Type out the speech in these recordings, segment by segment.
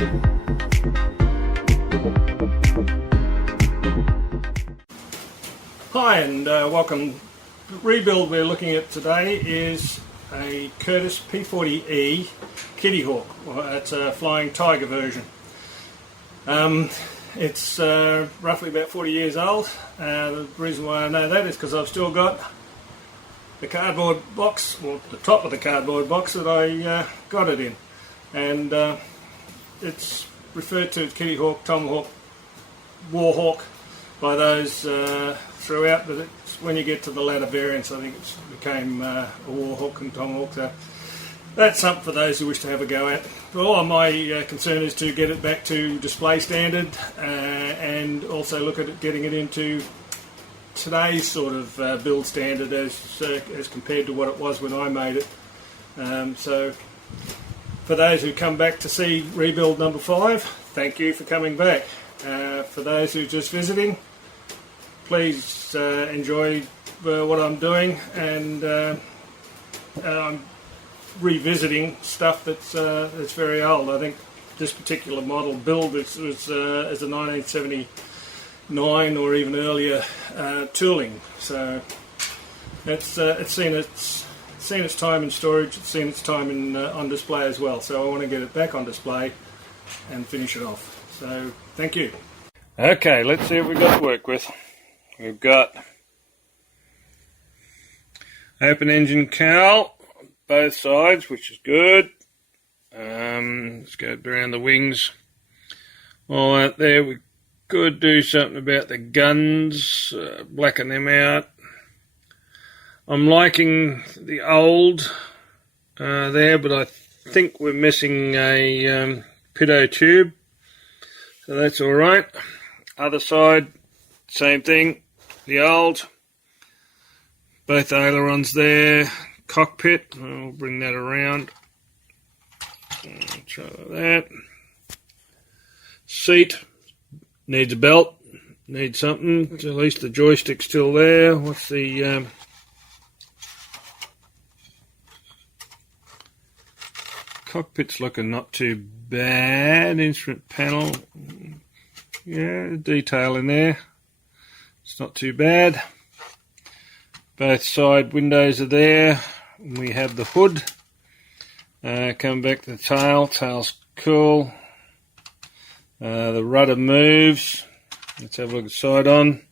Hi and welcome. The rebuild we're looking at today is a Curtis P-40E Kitty Hawk. Well, it's a Flying Tiger version. It's roughly about 40 years old. The reason why I know that is because I've still got the cardboard box, or the top of the cardboard box that I got it in. And it's referred to as Kitty Hawk, Tomahawk, Warhawk by those throughout, but it's when you get to the latter variants I think it became a Warhawk and Tomahawk. So that's something for those who wish to have a go at. But all of my concern is to get it back to display standard and also look at it, getting it into today's sort of build standard as compared to what it was when I made it. So for those who come back to see rebuild number 5, thank you for coming back. For those who are just visiting, please enjoy what I'm doing, and I'm revisiting stuff that's very old. I think this particular model build was as a 1979 or even earlier tooling, so it's seen its time in storage, it's seen its time in on display as well. So I want to get it back on display and finish it off. So thank you. Okay, let's see what we've got to work with. We've got open engine cowl on both sides, which is good. Let's go around the wings. All that there. We could do something about the guns, blacken them out. I'm liking the old there, but I think we're missing a pitot tube, so that's all right. Other side, same thing. The old, both ailerons there, cockpit. I'll bring that around. Try that. Seat needs a belt, needs something. At least the joystick's still there. What's the cockpit's looking not too bad. Instrument panel, yeah, detail in there. It's not too bad. Both side windows are there. We have the hood. Come back to the tail. Tail's cool. The rudder moves. Let's have a look at the side on.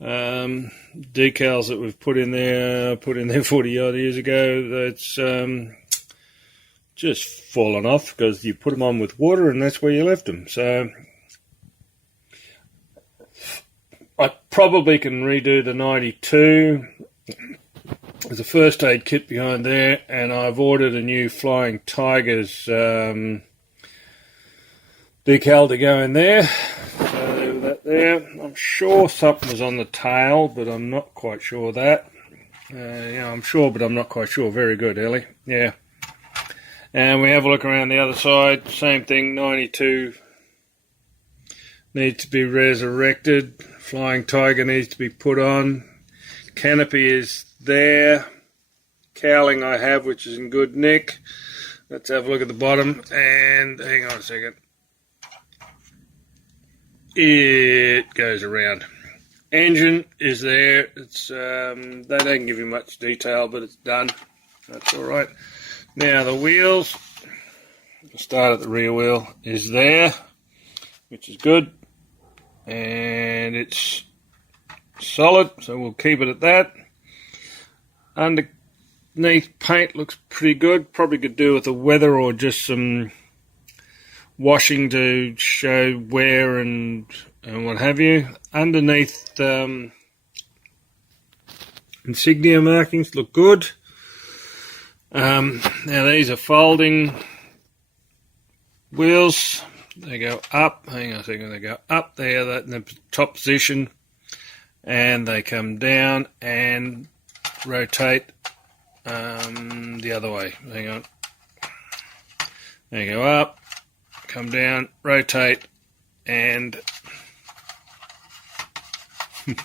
Decals that we've put in there 40 odd years ago. That's just fallen off because you put them on with water and that's where you left them. So I probably can redo the 92. There's a first aid kit behind there, and I've ordered a new Flying Tigers decal to go in there. So that there. I'm sure something was on the tail, but I'm not quite sure that. Yeah, I'm sure, but I'm not quite sure. Very good, Ellie. Yeah. And we have a look around the other side. Same thing, 92 needs to be resurrected. Flying Tiger needs to be put on. Canopy is there. Cowling I have, which is in good nick. Let's have a look at the bottom. And hang on a second. It goes around. Engine is there. It's they don't give you much detail, but it's done. That's all right. Now the wheels. The start at the rear wheel is there, which is good. And it's solid, so we'll keep it at that. Underneath paint looks pretty good. Probably could do with the weather or just some washing to show wear and what have you. Underneath insignia markings look good. Now these are folding wheels. They go up, hang on a second, they go up there, that in the top position, and they come down and rotate the other way. Hang on. They go up, come down, rotate, and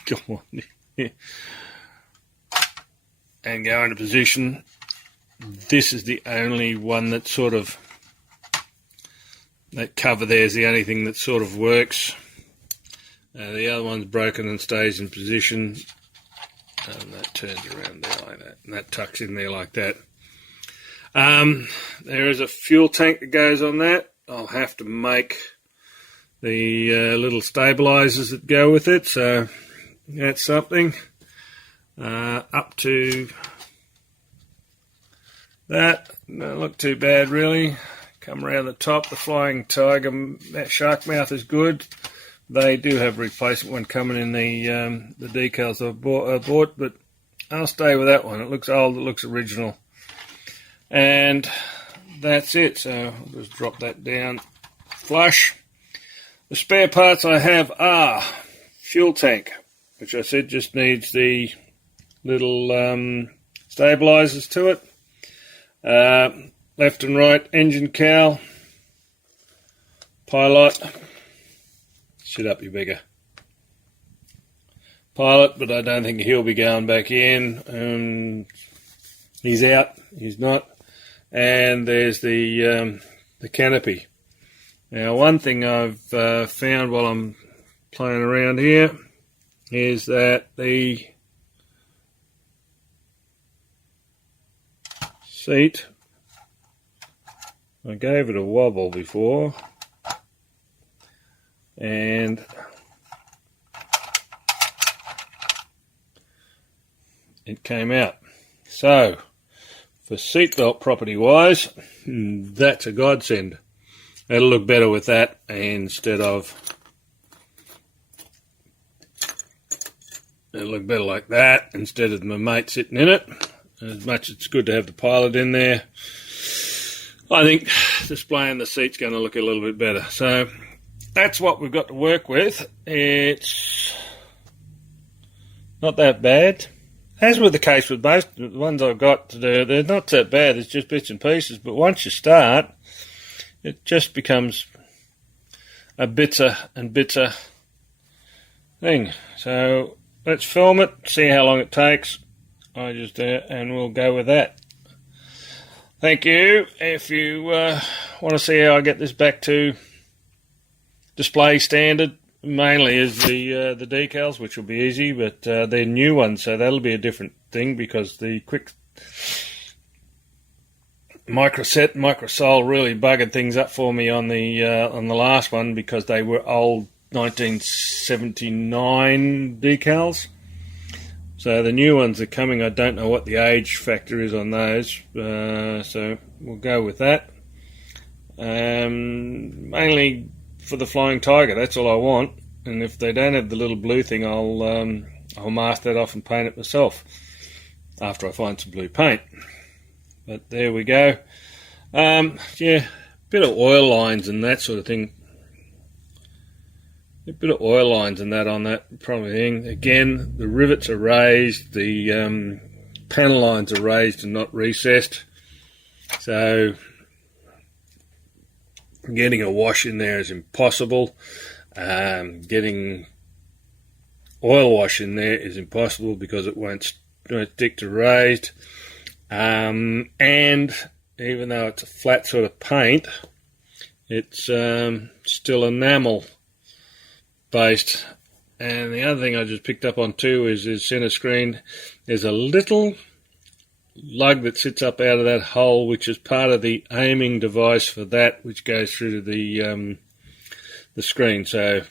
go on, and go into position. This is the only one that sort of That cover there is the only thing that sort of works. The other one's broken and stays in position, and that turns around there like that, and that tucks in there like that. There is a fuel tank that goes on that. I'll have to make the little stabilizers that go with it, so that's something. Up to that, don't look too bad really. Come around the top, the Flying Tiger, that shark mouth is good. They do have a replacement one coming in the decals I bought, but I'll stay with that one. It looks old, it looks original. And that's it, so I'll just drop that down flush. The spare parts I have are fuel tank, which I said just needs the little stabilizers to it. Left and right engine cowl, pilot, sit up you bigger, pilot, but I don't think he'll be going back in. He's out, he's not. And there's the canopy. Now, one thing I've found while I'm playing around here is that the seat, I gave it a wobble before, and it came out. So, for seatbelt property wise, that's a godsend. It'll look better with that instead of, it'll look better like that instead of my mate sitting in it. As much as it's good to have the pilot in there, I think displaying the seat's going to look a little bit better. So that's what we've got to work with. It's not that bad. As with the case with most of the ones I've got to do, they're not that bad. It's just bits and pieces. But once you start, it just becomes a bitter and bitter thing. So let's film it, see how long it takes. I just and we'll go with that. Thank you. If you want to see how I get this back to display standard, mainly is the decals, which will be easy, but they're new ones, so that'll be a different thing because the quick microsol really buggered things up for me on the last one because they were old 1979 decals. So the new ones are coming. I don't know what the age factor is on those, so we'll go with that. Mainly for the Flying Tiger, that's all I want. And if they don't have the little blue thing, I'll mask that off and paint it myself after I find some blue paint. But there we go. Yeah, bit of oil lines and that sort of thing. A bit of oil lines and that on that probably thing. Again, the rivets are raised, the panel lines are raised and not recessed. So getting a wash in there is impossible. Getting oil wash in there is impossible because it won't stick to raised. And even though it's a flat sort of paint, it's still enamel based. And the other thing I just picked up on too is center screen. There's a little lug that sits up out of that hole, which is part of the aiming device for that, which goes through to the screen. So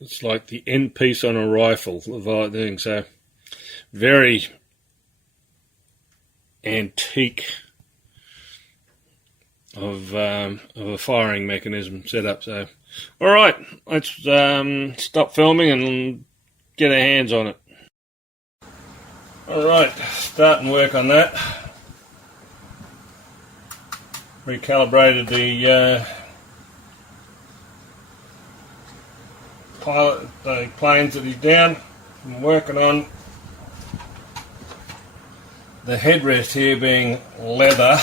it's like the end piece on a rifle thing. So very antique of a firing mechanism set up. So all right, let's stop filming and get our hands on it. All right, starting work on that. Recalibrated the the planes that he's down. I'm working on the headrest here being leather,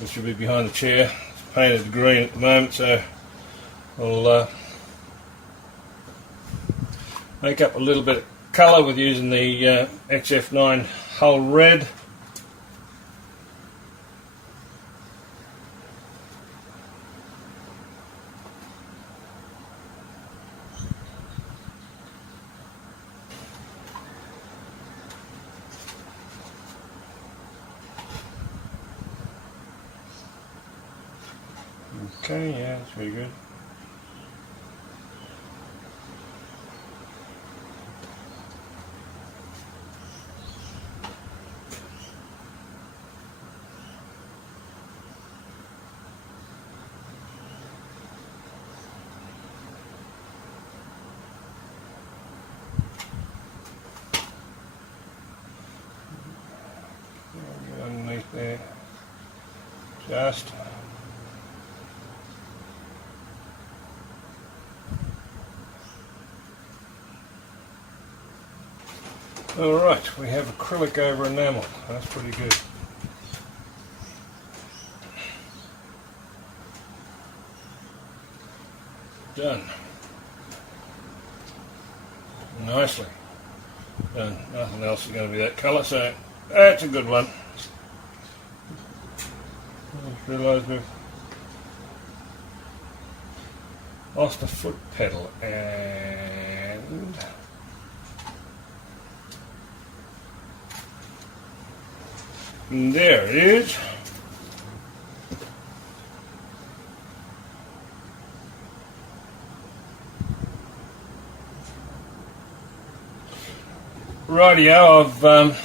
which will be behind the chair. It's painted green at the moment, so I'll make up a little bit of colour with using the XF9 Hull Red. Okay, yeah, that's very good. Underneath there, just. Alright, we have acrylic over enamel. That's pretty good. Done. Nicely done. Nothing else is going to be that colour, so that's a good one. I just realised we've lost the foot pedal, and there it is. Rightio,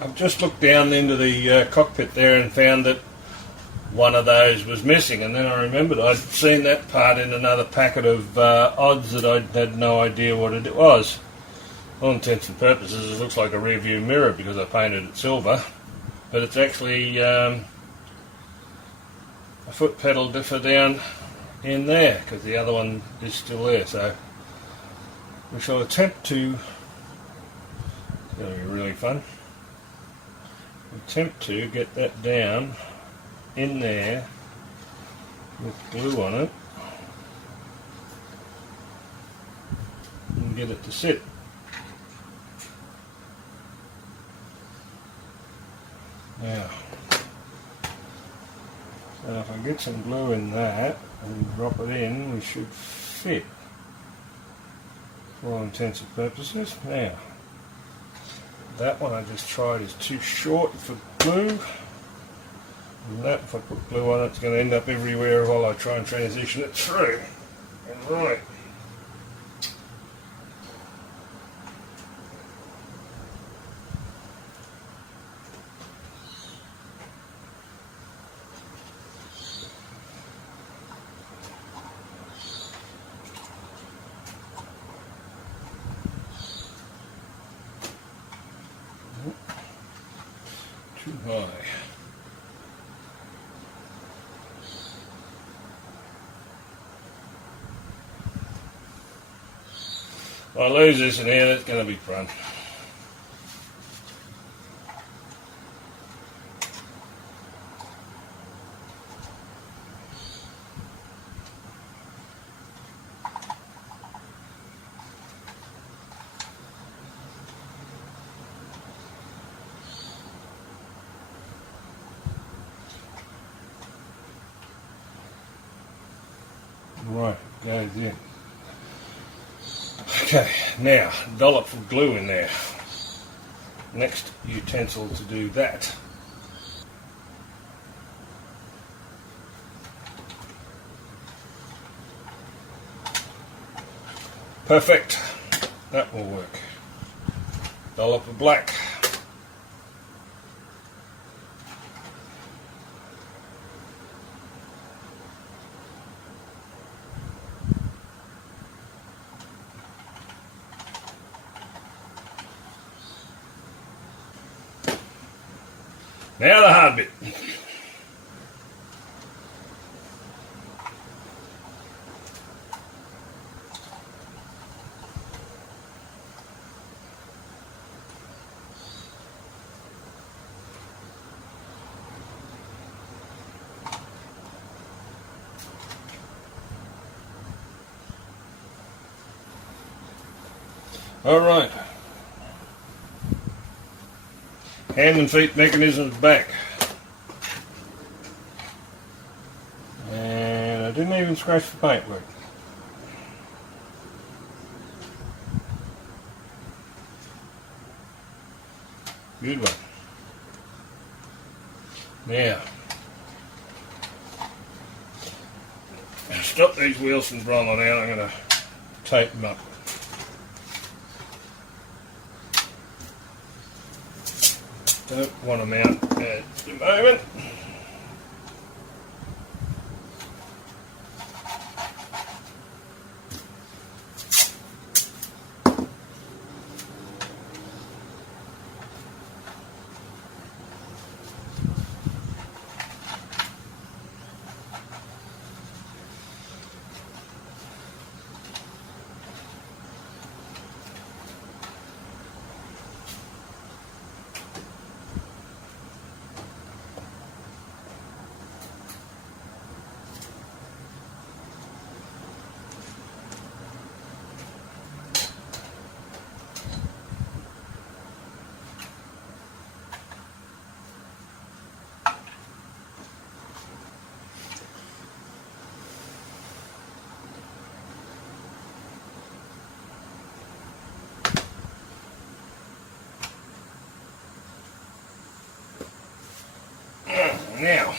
I've just looked down into the cockpit there and found that one of those was missing, and then I remembered I'd seen that part in another packet of odds that I had no idea what it was. All intents and purposes it looks like a rear view mirror because I painted it silver, but it's actually a foot pedal differ down in there because the other one is still there, so we shall attempt to, it's going to be really fun, attempt to get that down in there with glue on it and get it to sit. Now, so if I get some glue in that and drop it in, we should fit for all intents and purposes. Now, that one I just tried is too short for glue. And that, if I put glue on it, it's going to end up everywhere while I try and transition it through. Right. Too high. If I lose this in here, that's going to be fun. Right, goes in. Okay, now dollop of glue in there. Next utensil to do that. Perfect, that will work. Dollop of black. Now the hard bit. All right. Hand and feet mechanisms back. And I didn't even scratch the paintwork. Good one. Now, stop these wheels from rolling out, I'm going to tape them up. Don't want them out at the moment. Now,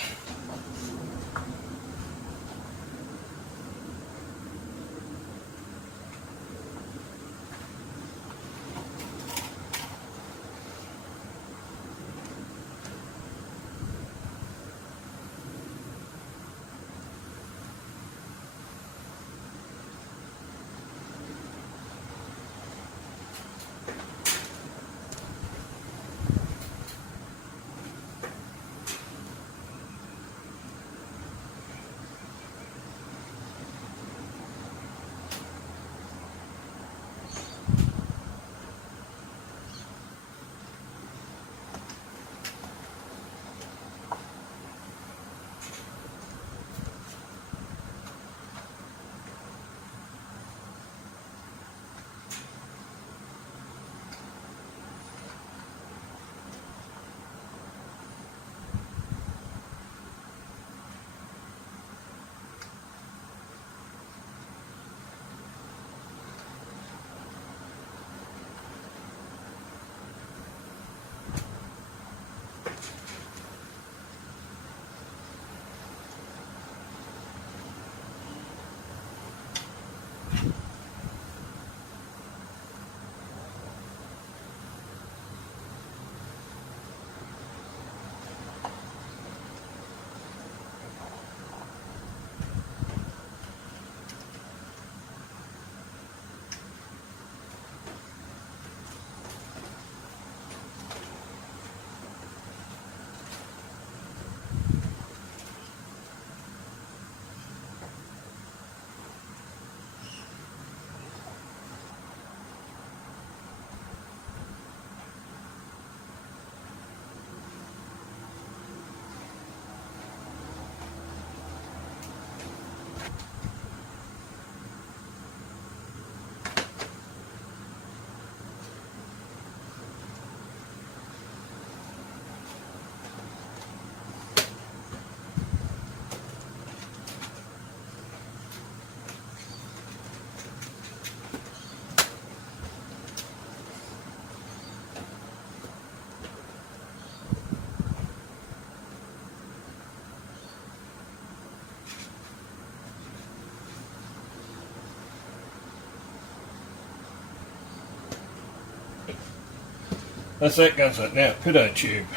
that's that gunset. Now, pitot tube.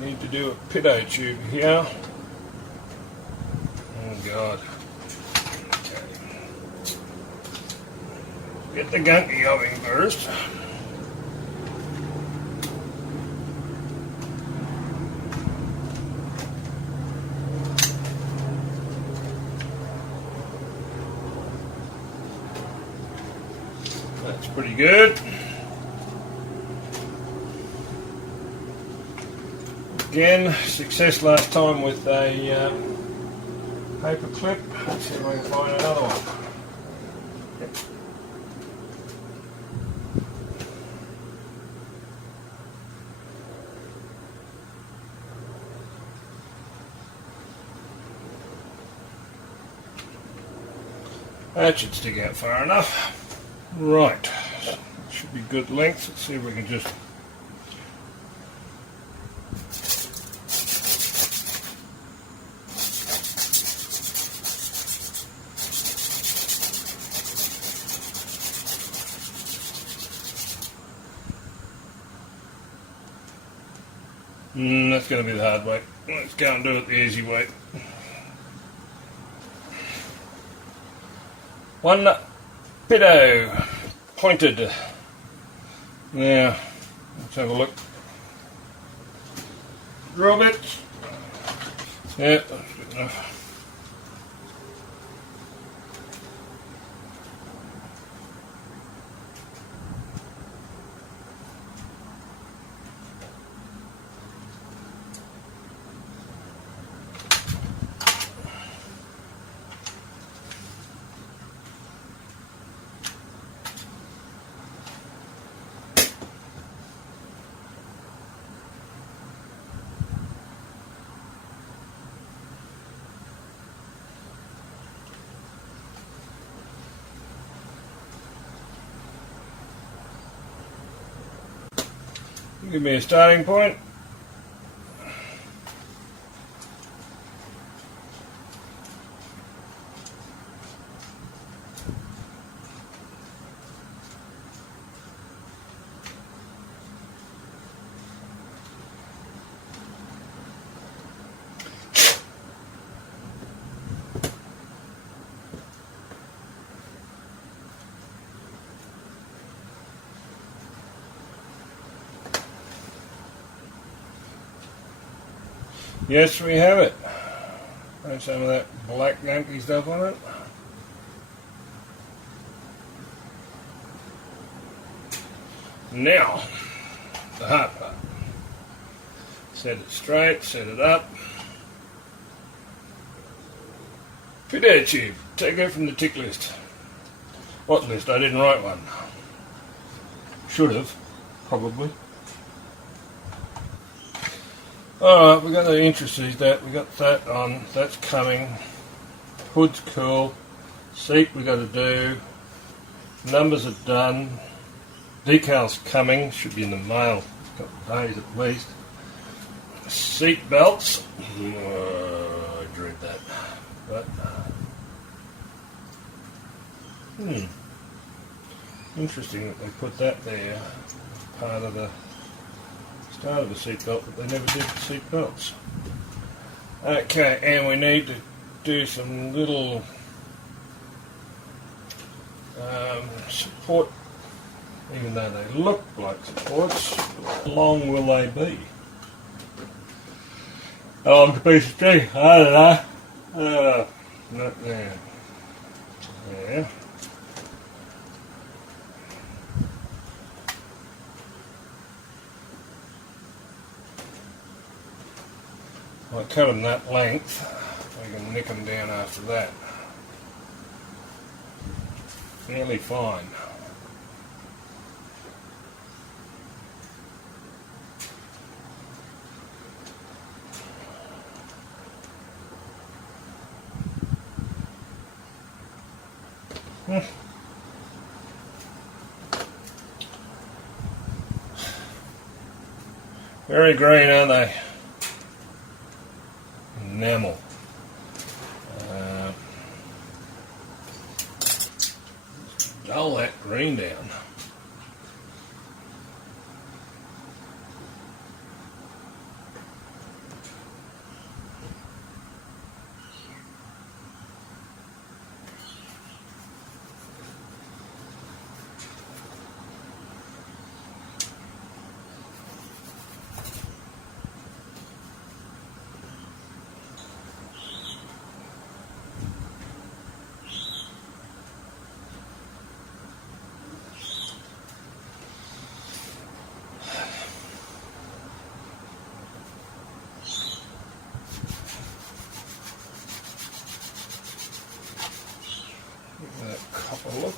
We need to do a pitot tube here. Oh God. Okay. Get the gunky going first. That's pretty good. Again, success last time with a paper clip. Let's see if I can find another one. That should stick out far enough. Right, should be good length. Let's see if we can just That's going to be the hard way. Let's go and do it the easy way. One pitot pointed. Now, let's have a look. Drill bits. Yeah, that's good enough. Give me a starting point. Yes, we have it. Throw some of that black gunky stuff on it. Now, the hard part. Set it straight, set it up. Pitot tube, take it from the tick list. What list? I didn't write one. Should have, probably. Alright, we've got the intricacies that, we got that on, that's coming. Hood's cool. Seat we got to do. Numbers are done. Decals coming, should be in the mail a couple of days at least. Seat belts. I dread that. But interesting that they put that there, part of the start of the seat belt, but they never did the seat belts. Okay, and we need to do some little support, even though they look like supports. How long will they be? How long's a piece of string? I don't know. Not there. Yeah. I cut them that length. We can nick them down after that. Fairly fine. Very green, aren't they? Enamel. Dull that green down. Have a look.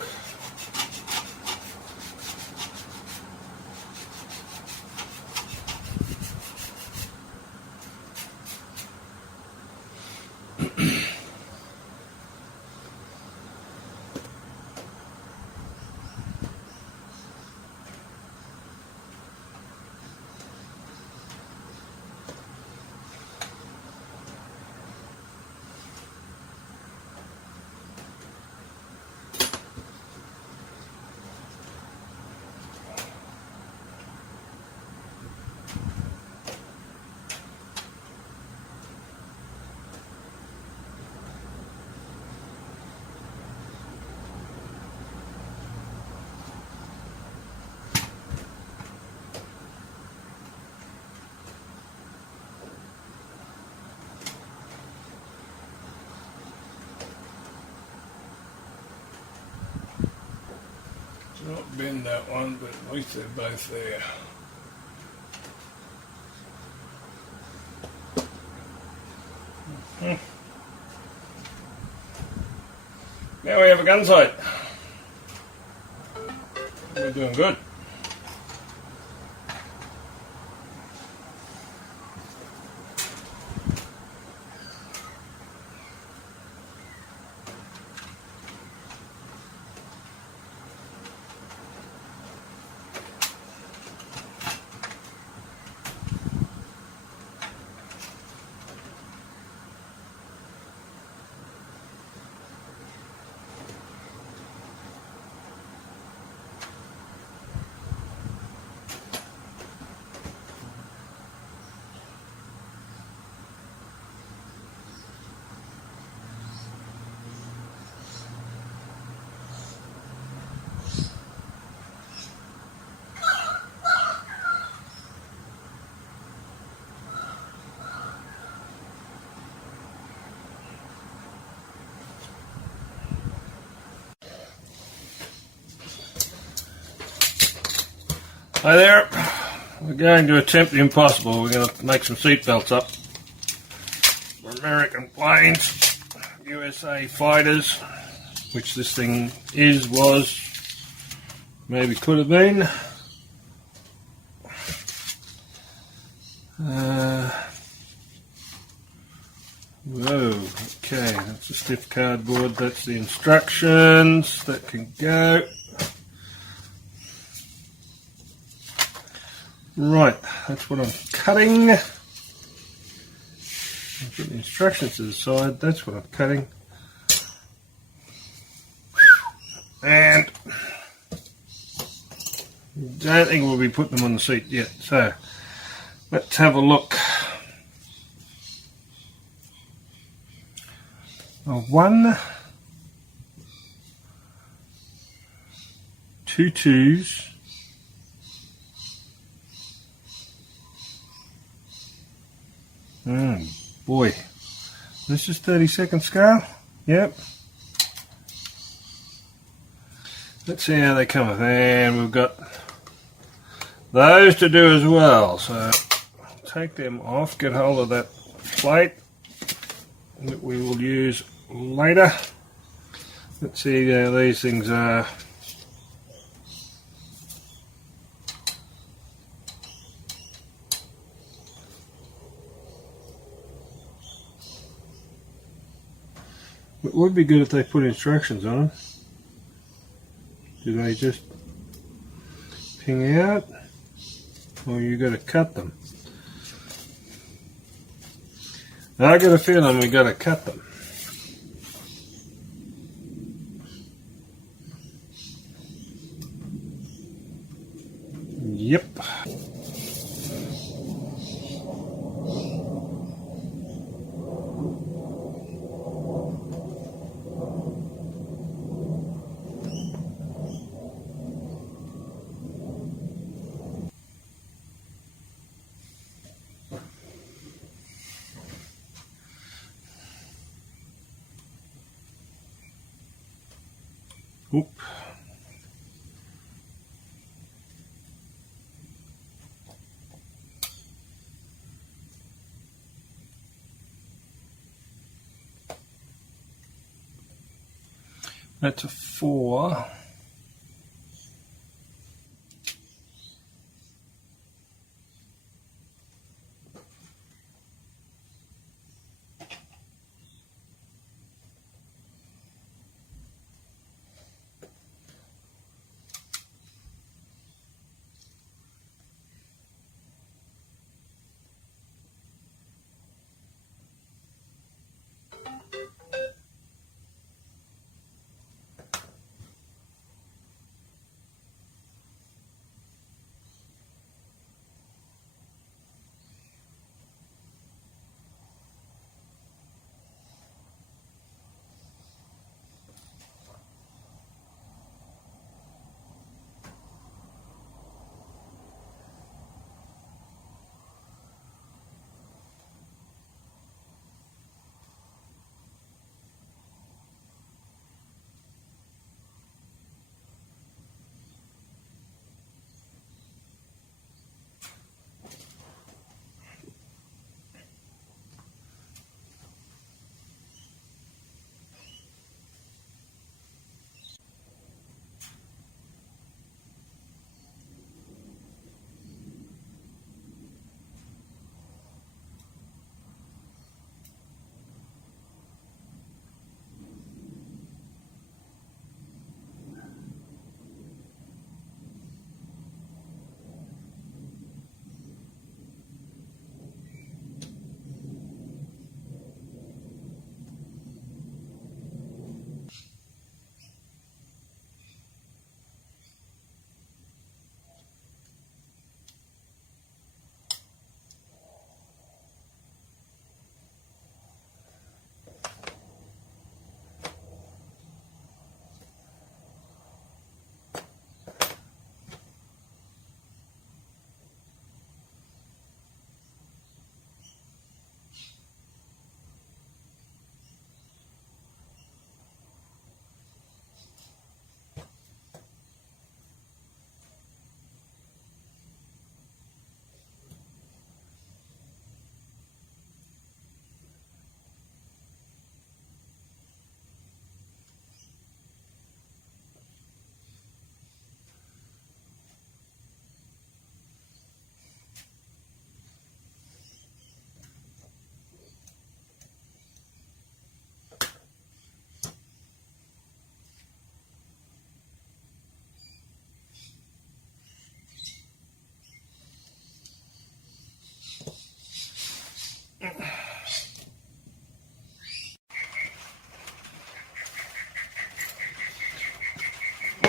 Not bend that one, but at least they're both there. Now we have a gun sight. We're doing good. Hi there, we're going to attempt the impossible. We're going to make some seat belts up for American planes, USA fighters, which this thing was, maybe could have been. Whoa, okay, that's a stiff cardboard, that's the instructions, that can go. Right, that's what I'm cutting. I'll put the instructions to the side, that's what I'm cutting. And don't think we'll be putting them on the seat yet, so let's have a look. One, two twos, boy, this is 32nd scale. Yep. Let's see how they come up. And we've got those to do as well. So take them off, get hold of that plate that we will use later. Let's see how these things are. It would be good if they put instructions on them. Do they just ping out, or you got to cut them? I got a feeling we got to cut them. Yep. Oop. That's a 4.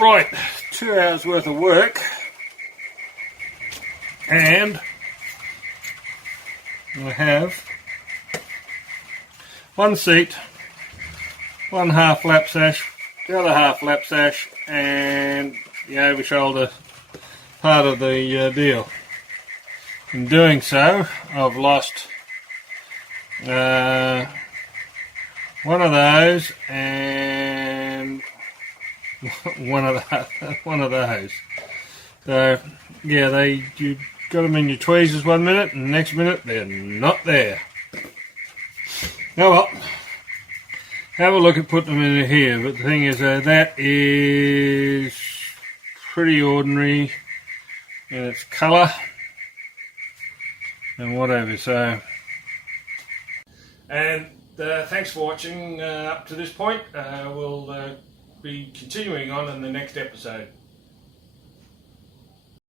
Right, 2 hours worth of work, and I have one seat, one half lap sash, the other half lap sash, and the over shoulder part of the deal. In doing so, I've lost one of those and one of those. So yeah, you got them in your tweezers one minute, and the next minute they're not there. Oh well, have a look at putting them in here. But the thing is, that is pretty ordinary in its colour and whatever. So, and thanks for watching up to this point. We'll be continuing on in the next episode.